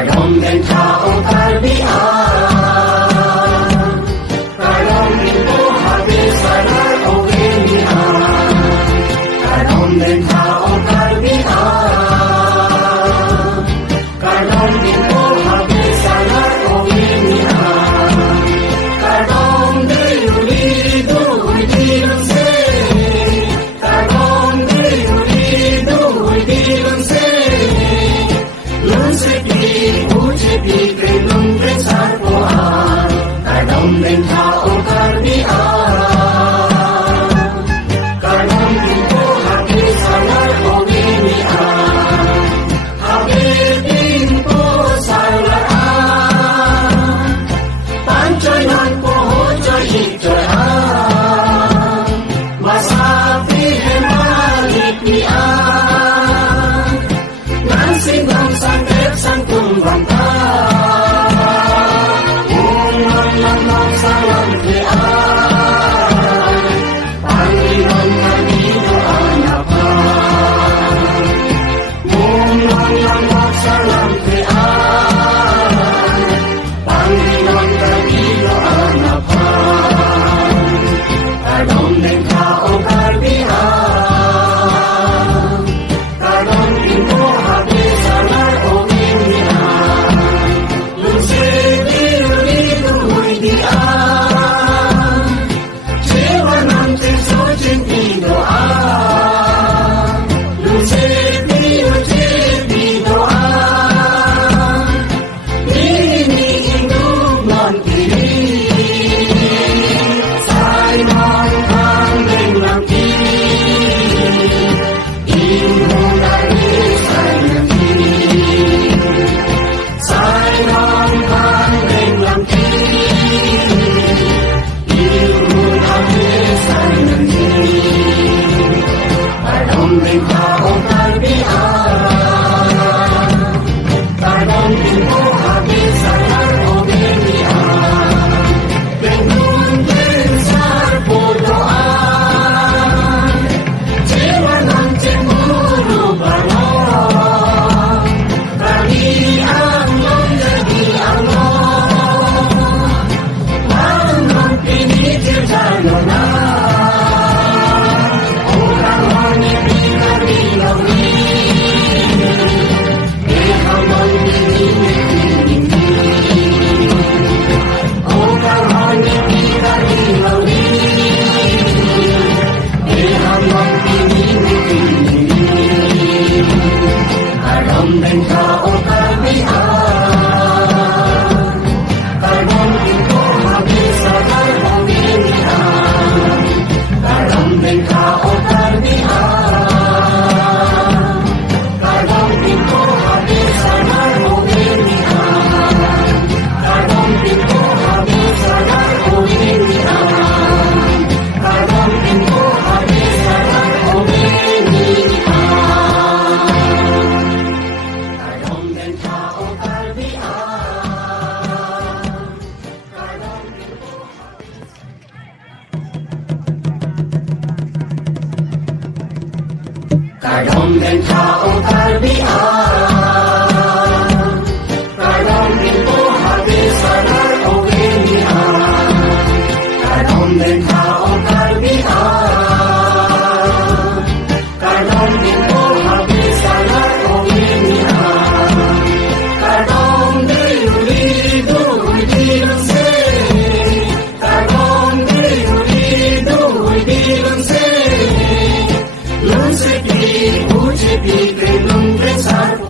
Kadom den tao karbian, kadom ibu habis sadar ogenian. Kadom den tao karbian, kadom ibu habis sadar ogenian. Kadom deyuli dui dilun se, kadom deyuli dui dilun se. Lun se pi uji pi kelum besar poan, kadom den tao karbian, kadom ibu habis sadar ogenian. Habis ibu salaan, pancoyan pohon joy joyan, masapi hemalik nian, nansing bang santet sangkung bangtan, unang lamang salam kian, Panginoon kami doan apan, unang lamang salam kian, Panginoon kami doan apan. Kadom den tao karbian, kadom ibu habis sadar ogenian. Luce diuli dui dian, cewa nanti sojin di doa. Luce diuji di doa, ini hidup non kiri. Sai non kang den lang kiri, ibu dari sai lang kiri. Sai non kang den lang kiri, ibu dari sai lang kiri. Kadom den tao karbian, kadom ibu habis sadar ogenian. Bengun besar podoan, cewa nang cemburu balon, kami angin jadi angin, angin ini terjalona. Orang hanya bila dilawi, hamon ini tinggi. Orang hanya bila dilawi, hamon ini tinggi. Kadom den tao karbian, kadom ibu habis sadar ogenian. Kadom den tao karbian, kadom ibu habis sadar ogenian. Kadom ibu habis sadar ogenian. Kadom ibu habis sadar ogenian. Kadom den tao karbian, kadom ibu Kadom den tao karbian.